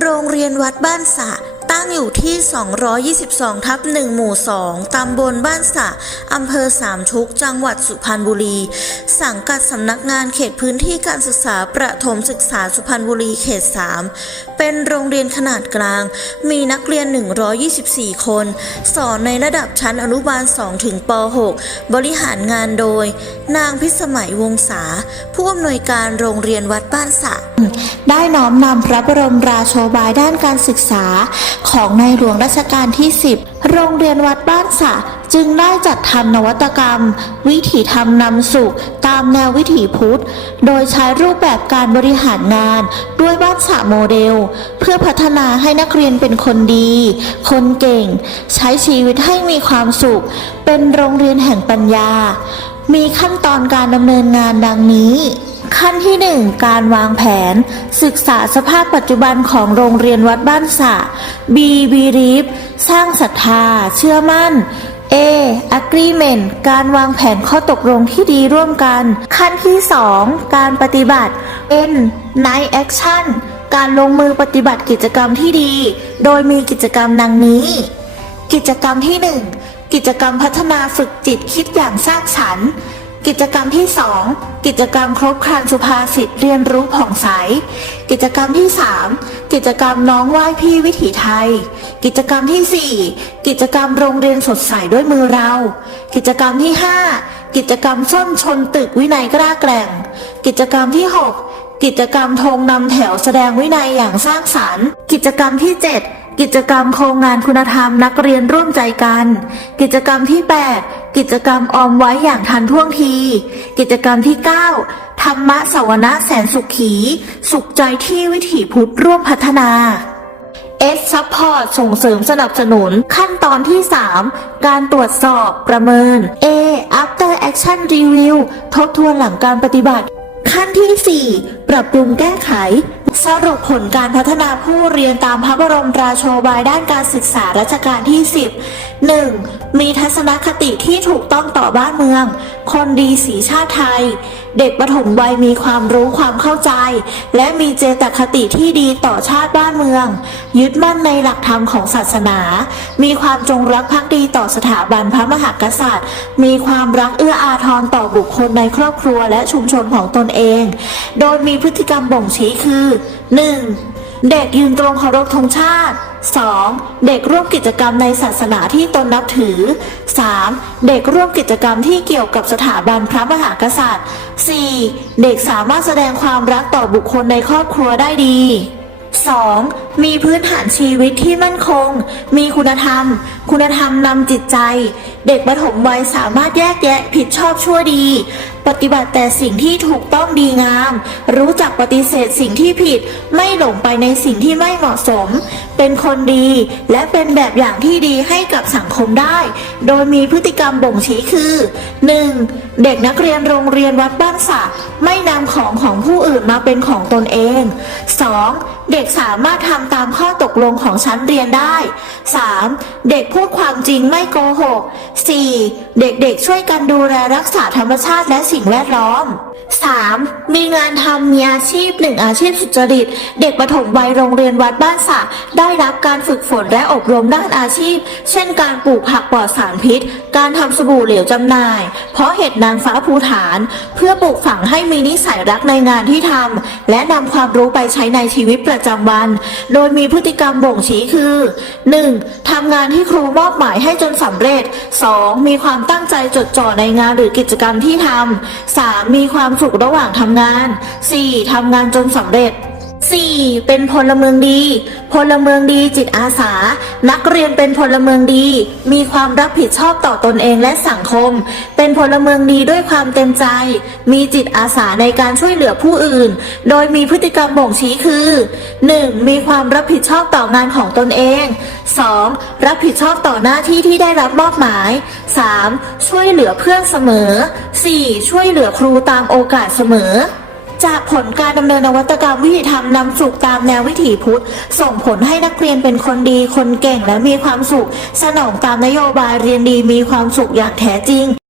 โรงเรียนวัดบ้านสะ ตั้งอยู่ที่ 222 ทับ1หมู่ 2 ตำบลบ้านสะ อำเภอสามชุก จังหวัดสุพรรณบุรี สังกัดสำนักงานเขตพื้นที่การศึกษาประถมศึกษาสุพรรณบุรีเขต 3 เป็นโรงเรียนขนาดกลาง มีนักเรียน 124 คน สอนในระดับชั้นอนุบาล 2 ถึงป .6 บริหารงานโดย นางพิสมัยวงศา ผู้อำนวยการโรงเรียนวัดบ้านสะ ได้น้อมนำพระบรมราโชบายด้านการศึกษาของในหลวงรัชกาลที่ 10 โรงเรียนวัดบ้านสะจึงได้จัดทำนวัตกรรม วิถีธรรมนำสุขตามแนววิถีพุทธ โดยใช้รูปแบบการบริหารงานด้วยบ้านสะโมเดล เพื่อพัฒนาให้นักเรียนเป็นคนดี คนเก่ง ใช้ชีวิตให้มีความสุข เป็นโรงเรียนแห่งปัญญา มีขั้นตอนการดำเนินงานดังนี้ ขั้นที่ 1 การวางแผน ศึกษาสภาพปัจจุบันของโรงเรียนวัดบ้านสะ B b r e e f สร้างศรัทธา เชื่อมั่น A agreement การวางแผนข้อตกลงที่ดีร่วมกัน ขั้นที่ 2 การปฏิบัติ N night action การลงมือปฏิบัติกิจกรรมที่ดี โดยมีกิจกรรมดังนี้ กิจกรรมที่ 1 กิจกรรมพัฒนาฝึกจิตคิดอย่างสร้างสรรค์ กิจกรรมที่ 2 กิจกรรมครบครันสุภาษิตเรียนรู้ผ่องใส กิจกรรมที่ 3 กิจกรรมน้องไหว้พี่วิถีไทย กิจกรรมที่ 4 กิจกรรมโรงเรียนสดใสด้วยมือเรา กิจกรรมที่ 5 กิจกรรมส้นชนตึกวินัยกล้าแกร่ง กิจกรรมที่ 6 กิจกรรมธงนำแถวแสดงวินัยอย่างสร้างสรรค์ กิจกรรมที่ 7 กิจกรรมโครงงานคุณธรรมนักเรียนร่วมใจกัน กิจกรรมที่ 8 กิจกรรมออมไว้อย่างทันท่วงที กิจกรรมที่ 9 ธรรมะสวนะแสนสุขี สุขใจที่วิถีพุทธร่วมพัฒนา S Support ส่งเสริมสนับสนุนขั้นตอนที่ 3 การตรวจสอบประเมิน A After Action Review ทบทวนหลังการปฏิบัติ ขั้นที่ 4 ปรับปรุงแก้ไข สรุปผลการพัฒนาผู้เรียนตามพระบรมราโชบายด้านการศึกษารัชกาลที่ 10 1. มีทัศนคติที่ถูกต้องต่อบ้านเมือง คนดีสีชาติไทย เด็กปฐมวัยมีความรู้ความเข้าใจ และมีเจตคติที่ดีต่อชาติบ้านเมือง ยึดมั่นในหลักธรรมของศาสนา มีความจงรักภักดีต่อสถาบันพระมหากษัตริย์ มีความรักเอื้ออาทรต่อบุคคลในครอบครัวและชุมชนของตนเอง โดยมีพฤติกรรมบ่งชี้คือ 1. เด็กยืนตรงเคารพธงชาติ 2. เด็กร่วมกิจกรรมในศาสนาที่ตนนับถือ 3. เด็กร่วมกิจกรรมที่เกี่ยวกับสถาบันพระมหากษัตริย์ 4. เด็กสามารถแสดงความรักต่อบุคคลในครอบครัวได้ดี 2. มีพื้นฐานชีวิตที่มั่นคง มีคุณธรรม คุณธรรมนำจิตใจ เด็กปฐมวัยสามารถแยกแยะผิดชอบชั่วดี ปฏิบัติแต่สิ่งที่ถูกต้องดีงาม รู้จักปฏิเสธสิ่งที่ผิด ไม่หลงไปในสิ่งที่ไม่เหมาะสม เป็นคนดี และเป็นแบบอย่างที่ดีให้กับสังคมได้ โดยมีพฤติกรรมบ่งชี้คือ 1. เด็กนักเรียนโรงเรียนวัดบ้านสะไม่นำของของผู้อื่นมาเป็นของตนเอง 2. เด็กสามารถทำตามข้อตกลงของชั้นเรียนได้ 3. เด็กพูดความจริงไม่โกหก 4. เด็กๆช่วยกันดูแลรักษาธรรมชาติและสิ่งแวดล้อม 3. มีงานทำมีอาชีพหนึ่งอาชีพสุจริต เด็กปฐมวัยโรงเรียนวัดบ้านสะได้รับการฝึกฝนและอบรมด้านอาชีพ เช่นการปลูกผักปลอดสารพิษ การทำสบู่เหลวจำหน่าย เพราะเห็ดนางฟ้าภูฐาน เพื่อปลูกฝังให้มีนิสัยรักในงานที่ทำและนำความรู้ไปใช้ในชีวิตประจำวัน โดยมีพฤติกรรมบ่งชี้คือ 1. ทำงานที่ครูมอบหมายให้จนสำเร็จ 2. มีความตั้งใจจดจ่อในงานหรือกิจกรรมที่ทำ 3. มีความสุขระหว่างทำงาน 4. ทำงานจนสำเร็จ 4. เป็นพลเมืองดี พลเมืองดีจิตอาสา นักเรียนเป็นพลเมืองดี มีความรับผิดชอบต่อตนเองและสังคม เป็นพลเมืองดีด้วยความเต็มใจ มีจิตอาสาในการช่วยเหลือผู้อื่น โดยมีพฤติกรรมบ่งชี้คือ 1. มีความรับผิดชอบต่องานของตนเอง 2. รับผิดชอบต่อหน้าที่ที่ได้รับมอบหมาย 3. ช่วยเหลือเพื่อนเสมอ 4. ช่วยเหลือครูตามโอกาสเสมอ จากผลการดำเนินนวัตกรรมวิถีธรรมนำสุขตามแนววิถีพุทธ ส่งผลให้นักเรียนเป็นคนดี คนเก่งและมีความสุข สนองตามนโยบายเรียนดีมีความสุขอย่างแท้จริง